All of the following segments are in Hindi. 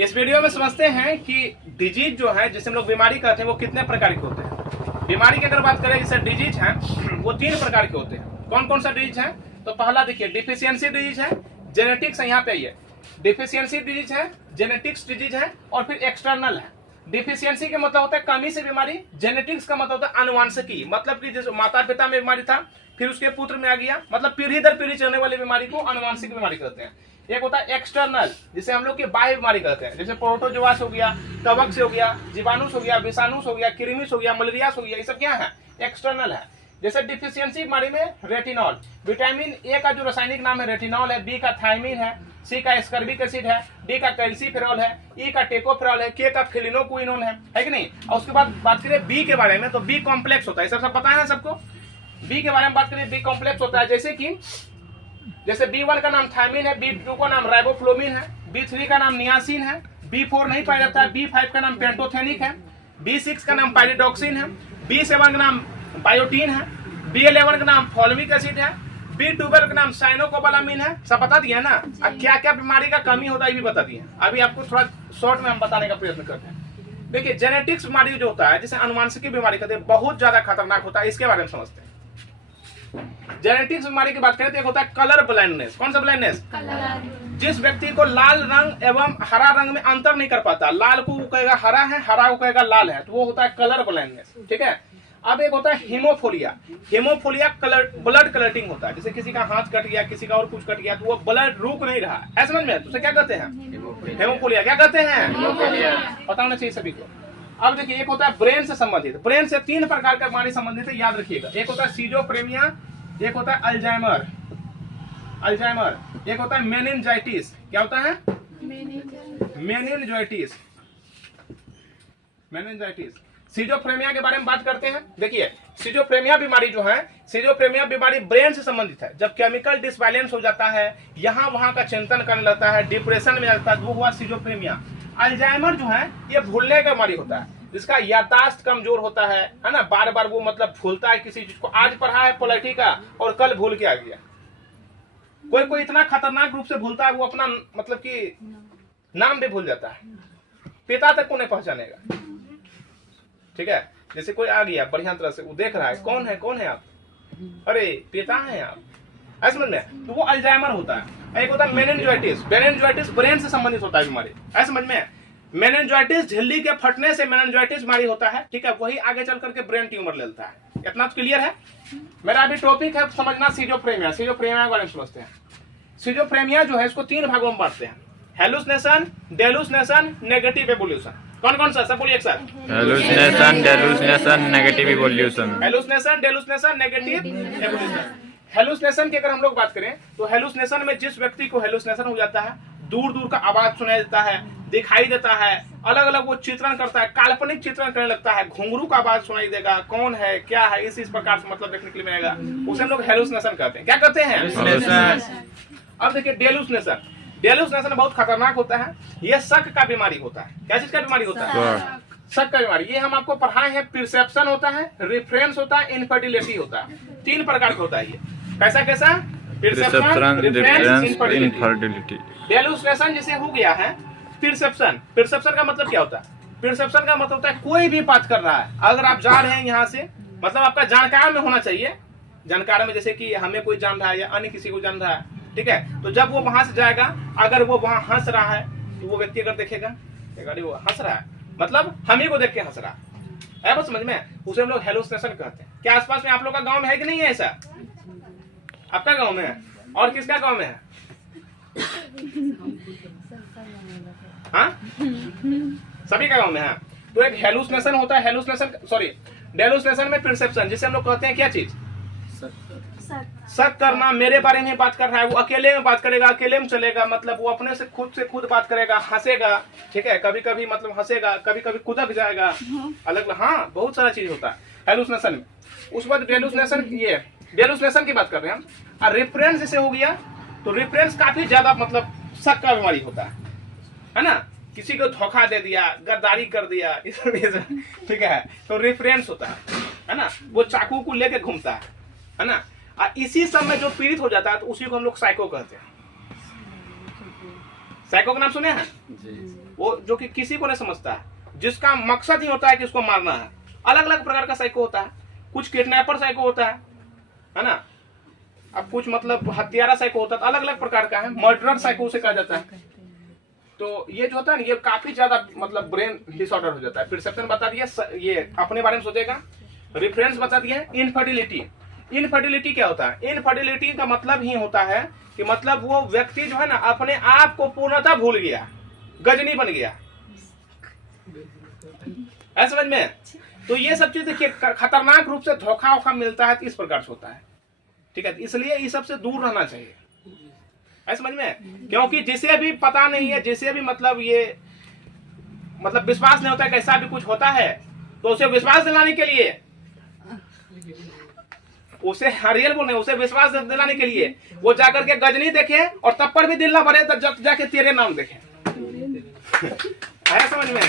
इस वीडियो में समझते हैं कि डिजीज जो है जिसे हम लोग बीमारी कहते हैं वो कितने प्रकार के होते हैं। बीमारी की अगर बात करें जैसे डिजीज है वो 3 प्रकार के होते हैं। कौन कौन सा डिजीज है? तो पहला देखिए डिफिशियंसी डिजीज है, जेनेटिक्स है, यहाँ पे आइए, डिफिशियंसी डिजीज है, जेनेटिक्स डिजीज है और फिर एक्सटर्नल है। डिफिशियंसी का मतलब होता है कमी से बीमारी, जेनेटिक्स का मतलब होता है आनुवंशिकी, मतलब कि जैसे माता पिता में बीमारी था फिर उसके पुत्र में आ गया, मतलब पीढ़ी दर पीढ़ी चलने वाली बीमारी को आनुवंशिक बीमारी कहते हैं। एक होता है एक्सटर्नल जिसे हम लोग की बाह्य बीमारी कहते हैं, जैसे प्रोटोजोआस हो गया, कवक से हो गया, जीवाणुस हो गया, विषाणुस हो गया, कृमिस हो गया, मलेरिया हो गया, ये सब क्या है? एक्सटर्नल है। जैसे डिफिशियंसी बीमारी में रेटिनॉल, विटामिन ए का जो रासायनिक नाम है रेटिनॉल है, बी का थायमिन है, सी का एस्कर्बिक एसिड है, डी का कैल्सीफेरॉल है, ई का टेकोफेरॉल है, के का फिलिनोक्विनोन है कि नहीं। और उसके बाद बात करें बी के बारे में तो बी कॉम्प्लेक्स होता है, सब पता है सबको। बी के बारे में बात करें बी कॉम्प्लेक्स होता है जैसे B1 का नाम थायमिन है, B2 का नाम राइबोफ्लोमिन है, B3 का नाम नियासिन है, B4 नहीं पाया जाता है, B5 का नाम पेंटोथेनिक है, B6 का नाम पाइरिडॉक्सिन है, B7 का नाम बायोटीन है, B11 का नाम फॉल्मिक एसिड है, B12 का नाम साइनोकोबालामिन है। सब बता दिया ना। अब क्या क्या बीमारी का कमी होता है ये भी बता दिए। अभी आपको थोड़ा शॉर्ट में हम बताने का प्रयत्न करते हैं। देखिए जेनेटिक्स बीमारी जो होता है जिसे अनुवांशिकी बीमारी कहते हैं बहुत ज्यादा खतरनाक होता है, इसके बारे में समझते हैं। जेनेटिक्स बीमारी की बात करें तो एक होता है कलर ब्लाइंडनेस। कौन सा ब्लाइंडनेस? जिस व्यक्ति को लाल रंग एवं हरा रंग में अंतर नहीं कर पाता, लाल को कहेगा हरा है, हरा को कहेगा लाल है, तो वो होता है कलर ब्लाइंडनेस। ठीक है। अब एक होता है हीमोफोलिया। हीमोफोलिया ब्लड कलटिंग होता है, जैसे किसी का हाथ कट गया, किसी का और कुछ कट गया तो वो ब्लड रुक नहीं रहा है, समझ में? तो उसे क्या कहते हैं? हीमोफोलिया। क्या कहते हैं? पता होना चाहिए सभी को। अब देखिए एक होता है ब्रेन से संबंधित। ब्रेन से 3 प्रकार का बीमारी संबंधित है, याद रखिएगा। एक होता है सीजोफ्रेनिया, एक होता है अल्जाइमर, एक होता है मेनिंजाइटिस। क्या होता है? मेनिंजाइटिस। सीजोफ्रेनिया के बारे में बात करते हैं। देखिए सीजोफ्रेनिया बीमारी जो है, सीजोफ्रेनिया बीमारी ब्रेन से संबंधित है। जब केमिकल डिसबैलेंस हो जाता है, यहाँ वहां का चिंतन करने लगता है, डिप्रेशन में जाता है, वो हुआ सीजोफ्रेनिया। अल्जाइमर जो है ये भूलने का बीमारी होता है, जिसका याददाश्त कमजोर होता है ना, बार बार वो मतलब भूलता है किसी चीज को। आज पढ़ा है पॉलिटी का और कल भूल के आ गया। कोई इतना खतरनाक रूप से भूलता है वो अपना मतलब कि नाम भी भूल जाता है, पिता तक को नहीं पहचानेगा। ठीक है। जैसे कोई आ गया बढ़िया तरह से, वो देख रहा है कौन है आप, अरे पिता है आप, ऐसे समझ में, तो वो अल्जाइमर होता है। एक होता है मेनिंजाइटिस। मेनिंजाइटिस ब्रेन से संबंधित होता है बीमारी, ऐसे समझ में। मेनिंजाइटिस झिल्ली के फटने से मेनिंजाइटिस बीमारी होता है। ठीक है। वही आगे चल करके ब्रेन ट्यूमर लेता है। इतना तो क्लियर है। मेरा अभी टॉपिक है समझना सीजोफ्रेनिया। सीजोफ्रेनिया के बारे में समझते हैं। सीजोफ्रेनिया जो है इसको 3 भागों में बांटते हैं, हेलुसिनेशन, डेलुसिनेशन, नेगेटिव एवोल्यूशन। कौन सा? सब बोलिए एक साथ। Hallucination, delusination, negative evolution. Hallucination, delusination, negative evolution. Hallucination की अगर हम लोग बात करें तो हेलुसिनेशन में जिस व्यक्ति को हेलुसिनेशन हो जाता है, दूर दूर का आवाज सुनाई देता है, दिखाई देता है, अलग अलग वो चित्रण करता है, काल्पनिक चित्रण करने लगता है, घुंघरू का आवाज सुनाई देगा, कौन है क्या है इस प्रकार से मतलब देखने के लिए मिलेगा, उसे हम लोग हेलुसिनेशन कहते हैं। क्या कहते हैं? अब देखिए डेलुसिनेशन। डेलुसिनेशन बहुत खतरनाक होता है। ये शक का बीमारी होता है। क्या चीज का बीमारी होता है? शक का बीमारी। ये हम आपको पढ़ाए हैं। परसेप्शन होता है, रिफरेंस होता है, इनफर्टिलिटी होता है। 3 प्रकार का होता है ये। कैसा? Perception, reference, infertility. डेलुसिनेशन जैसे हो गया है परसेप्शन का मतलब क्या होता है? परसेप्शन का मतलब होता है कोई भी बात कर रहा है, अगर आप जा रहे हैं यहाँ से, मतलब आपका जानकार में होना चाहिए, जानकार में जैसे कि हमें कोई जान रहा है या अन्य किसी को जान रहा है। ठीक है। तो जब वो वहां से जाएगा, अगर वो वहां हंस रहा है तो वो व्यक्ति अगर देखेगा वो हंस रहा है, मतलब हम ही को देख के हंस रहा है, बस समझ में, उसे हम लोग हेलुसिनेशन कहते हैं। क्या आसपास में आप लोग का गांव में है कि नहीं है ऐसा? आपका गांव में है और किसका गांव में है? हाँ, सभी का गांव में है। तो एक हेलुसिनेशन होता है, डेलुसिनेशन में परसेप्शन, जिसे हम लोग कहते हैं क्या चीज? शक करना। मेरे बारे में बात कर रहा है, वो अकेले में बात करेगा, अकेले में चलेगा, मतलब वो अपने से खुद बात करेगा, हंसेगा। ठीक है। कभी कभी मतलब हंसेगा, कभी कभी कुदक जाएगा, अलग, हाँ बहुत सारा चीज होता है हेलुसिनेशन में। उस बाद डेलुसिनेशन की बात कर रहे हैं हम। रेफरेंस जैसे हो गया तो रेफरेंस काफी ज्यादा मतलब शक का बीमारी होता है ना। किसी को धोखा दे दिया, गद्दारी कर दिया, ठीक है, तो रेफरेंस होता है ना। वो चाकू को लेके घूमता है ना। इसी समय जो पीड़ित हो जाता है तो उसी को हम लोग साइको कहते हैं। साइको का नाम सुने हैं? वो जो कि किसी को नहीं समझता है, जिसका मकसद ही होता है कि उसको मारना है। अलग अलग प्रकार का साइको होता है। कुछ किडनैपर साइको होता है ना। अब कुछ मतलब हत्यारा साइको होता है, अलग अलग प्रकार का है। मर्डरर साइको उसे कहा जाता है। तो ये जो होता है ना, ये काफी ज्यादा मतलब ब्रेन डिसऑर्डर हो जाता है। परसेप्शन बता दिया, ये अपने बारे में सोचेगा। रेफरेंस बता दिया। इनफर्टिलिटी, इनफर्टिलिटी क्या होता है? इनफर्टिलिटी का मतलब ही होता है कि मतलब वो व्यक्ति जो है ना अपने आप को पूर्णतः भूल गया, गजनी बन गया। ऐसा समझ में? तो ये सब चीज देखिए, खतरनाक रूप से धोखा वोखा मिलता है तो इस प्रकार से होता है। ठीक है, इसलिए इस सब से दूर रहना चाहिए। ऐसा समझ में? क्योंकि जिसे भी पता नहीं है, जिसे भी मतलब ये मतलब विश्वास नहीं होता है कि ऐसा भी कुछ होता है, तो उसे विश्वास दिलाने के लिए, उसे रियल बोल रहे हैं, उसे विश्वास दिलाने के लिए वो जाकर के गजनी देखे और तब पर भी दिल ना भरे, तब जाके तेरे नाम देखे। है समझ में?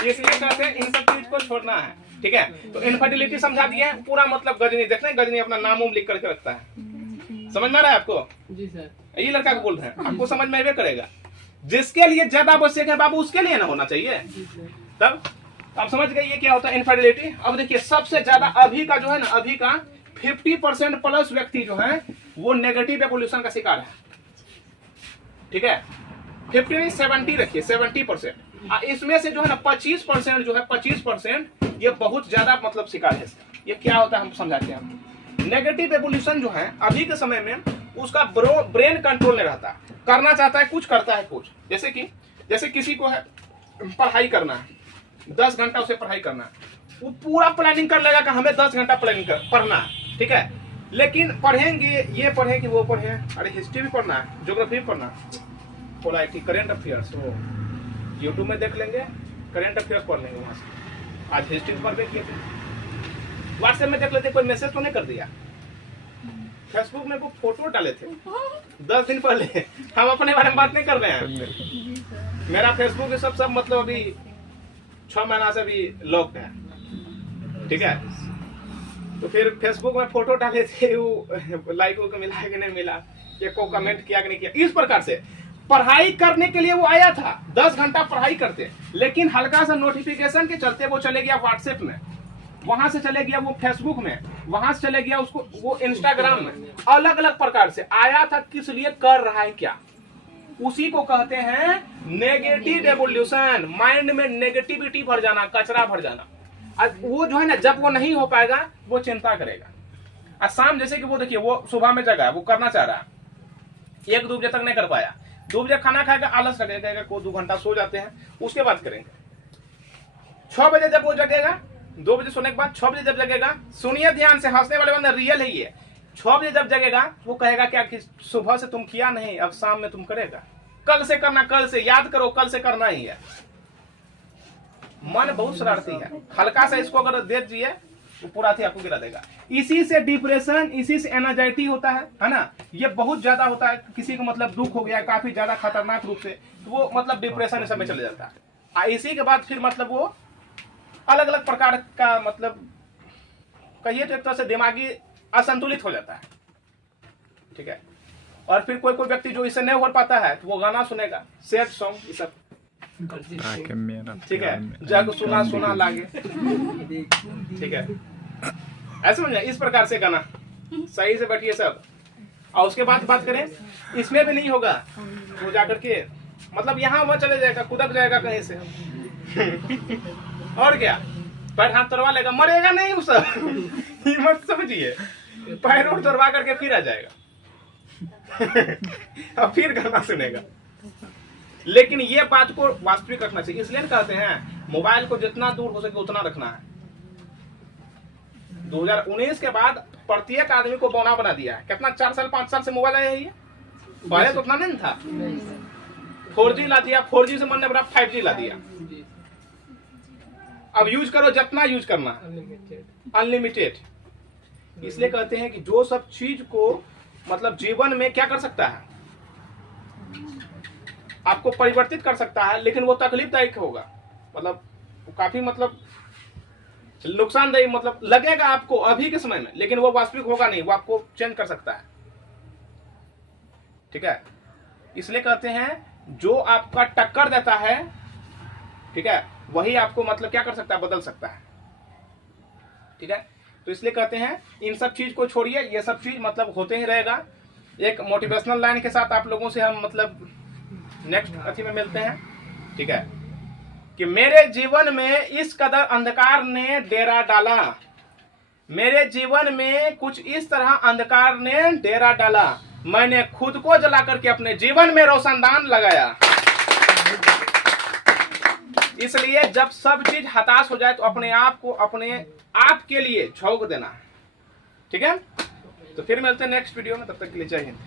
इसलिए कहते हैं इन सब चीज को छोड़ना है। ठीक है, तो इनफर्टिलिटी समझा दिया। पूरा मतलब गजनी देखते, गजनी अपना नाम उम लिख करके रखता है। समझ में आ रहा है आपको? जी सर। ये लड़का को बोल रहे हैं, आपको समझ में भी करेगा। जिसके लिए ज्यादा आवश्यक है बाबू, उसके लिए ना होना चाहिए। तब आप समझ गए ये क्या होता है इनफर्टिलिटी। अब देखिए सबसे ज्यादा अभी का जो है ना, अभी का 50% प्लस व्यक्ति जो है वो नेगेटिव एवोल्यूशन का शिकार है। ठीक है, 50 नहीं 70 रखिए, 70%। इसमें से जो है ना 25% जो है, 25% ये बहुत ज्यादा मतलब शिकार है इसका। ये क्या होता है हम समझाते हैं। नेगेटिव एवोल्यूशन जो है अभी के समय में, उसका ब्रेन कंट्रोल नहीं रहता। करना चाहता है कुछ, करता है कुछ। जैसे किसी को है पढ़ाई करना है, 10 घंटा उसे पढ़ाई करना है, वो पूरा प्लानिंग कर लेगा कि हमें 10 घंटा पढ़ना है। ठीक है, लेकिन पढ़ेंगे, ये पढ़े कि वो पढ़े, अरे हिस्ट्री भी पढ़ना है, ज्योग्राफी भी पढ़ना है, पोलाइटी, करेंट अफेयर्स, तो यूट्यूब में देख लेंगे, करेंट अफेयर्स पढ़ लेंगे वहां से। आज हिस्ट्री पढ़ लेते, व्हाट्सएप में देख लेते, कोई मैसेज तो नहीं कर दिया। फेसबुक में वो फोटो डाले थे 10 दिन पहले। हम अपने बारे में बात नहीं कर रहे हैं। मेरा फेसबुक सब मतलब अभी 6 महीना से भी लॉक्ड है। ठीक है, तो फिर फेसबुक में फोटो डाले थे, वो लाइक को मिला कि नहीं मिला, ये को कमेंट किया कि नहीं किया। इस प्रकार से पढ़ाई करने के लिए वो आया था, 10 घंटा पढ़ाई करते, लेकिन हल्का सा नोटिफिकेशन के चलते वो चले गया व्हाट्सएप में, वहां से चले गया वो फेसबुक में, वहां से चले गया उसको वो इंस्टाग्राम में। अलग अलग प्रकार से आया था, किस लिए कर रहा है क्या, उसी को कहते हैं नेगेटिव एवोल्यूशन। माइंड में नेगेटिविटी भर जाना, कचरा भर जाना। वो जो है ना, जब वो नहीं हो पाएगा वो चिंता करेगा। शाम जैसे कि वो देखिए, वो सुबह में जगा, वो करना चाह रहा है, 1-2 बजे तक नहीं कर पाया, 2 बजे खाना खाएगा, आलस लगेगा, को 2 घंटा सो जाते हैं, उसके बाद करेंगे। 6 बजे जब वो जगेगा, 2 बजे सोने के बाद 6 बजे जब जगेगा, सुनिए ध्यान से, हंसने वाले बंदा रियल है ये। 6 बजे जब जगेगा वो कहेगा क्या कि सुबह से तुम किया नहीं, अब शाम में तुम करेगा, कल से करना, कल से याद करो, कल से करना ही है। मन बहुत शरारती है, हल्का सा इसको अगर दे दिए वो पूरा थी आपको गिरा देगा। इसी से डिप्रेशन, इसी से एंजाइटी होता है ना, ये बहुत ज्यादा होता है। किसी को मतलब दुख हो गया काफी ज्यादा खतरनाक रूप से, तो वो मतलब डिप्रेशन में चले जाता है। इसी के बाद फिर मतलब वो अलग अलग प्रकार का मतलब कहिए तो एक तरह से दिमागी असंतुलित हो जाता है। ठीक है, और फिर कोई व्यक्ति जो इसे नहीं हो पाता है तो वो गाना सुनेगा, सैड सॉन्ग, ये सब। ठीक है, जग सुना सुना लागे। ठीक है, ऐसे समझे, इस प्रकार से गाना सही से बैठिए सब। और उसके बाद बात करें, इसमें भी नहीं होगा, वो जाकर के मतलब यहाँ वहां चले जाएगा, कुदक जाएगा कहीं से। और क्या, पैर हाथ तोड़वा लेगा, मरेगा नहीं वो सब। मत समझिए, पैर और तोड़वा करके फिर आ जाएगा। अब फिर गाना सुनेगा। लेकिन ये बात को वास्तविक रखना चाहिए। इसलिए कहते हैं मोबाइल को जितना दूर हो सके उतना रखना है। 2019 के बाद प्रत्येक आदमी को बौना बना दिया है। कितना 4 साल 5 साल से मोबाइल आया है ये, पहले तो उतना नहीं था। 4G ला दिया, 4G से मन ने बड़ा 5G ला दिया। अब यूज करो जितना यूज करना, अनलिमिटेड। इसलिए कहते हैं कि जो सब चीज को मतलब जीवन में क्या कर सकता है, आपको परिवर्तित कर सकता है, लेकिन वो तकलीफदायक होगा, मतलब काफी मतलब नुकसानदायी मतलब लगेगा आपको अभी के समय में, लेकिन वो वास्तविक होगा नहीं, वो आपको चेंज कर सकता है। ठीक है, इसलिए कहते हैं जो आपका टक्कर देता है, ठीक है, वही आपको मतलब क्या कर सकता है, बदल सकता है, ठीक है। तो इसलिए कहते हैं इन सब चीज को छोड़िए, ये सब चीज मतलब होते ही रहेगा। एक मोटिवेशनल लाइन के साथ आप लोगों से हम मतलब नेक्स्ट अथी में मिलते हैं, ठीक है। कि मेरे जीवन में इस कदर अंधकार ने डेरा डाला, मेरे जीवन में कुछ इस तरह अंधकार ने डेरा डाला, मैंने खुद को जला करके अपने जीवन में रोशनदान लगाया। इसलिए जब सब चीज हताश हो जाए तो अपने आप को अपने आप के लिए झोंक देना, ठीक है। तो फिर मिलते हैं नेक्स्ट वीडियो में, तब तक के लिए जय हिंद।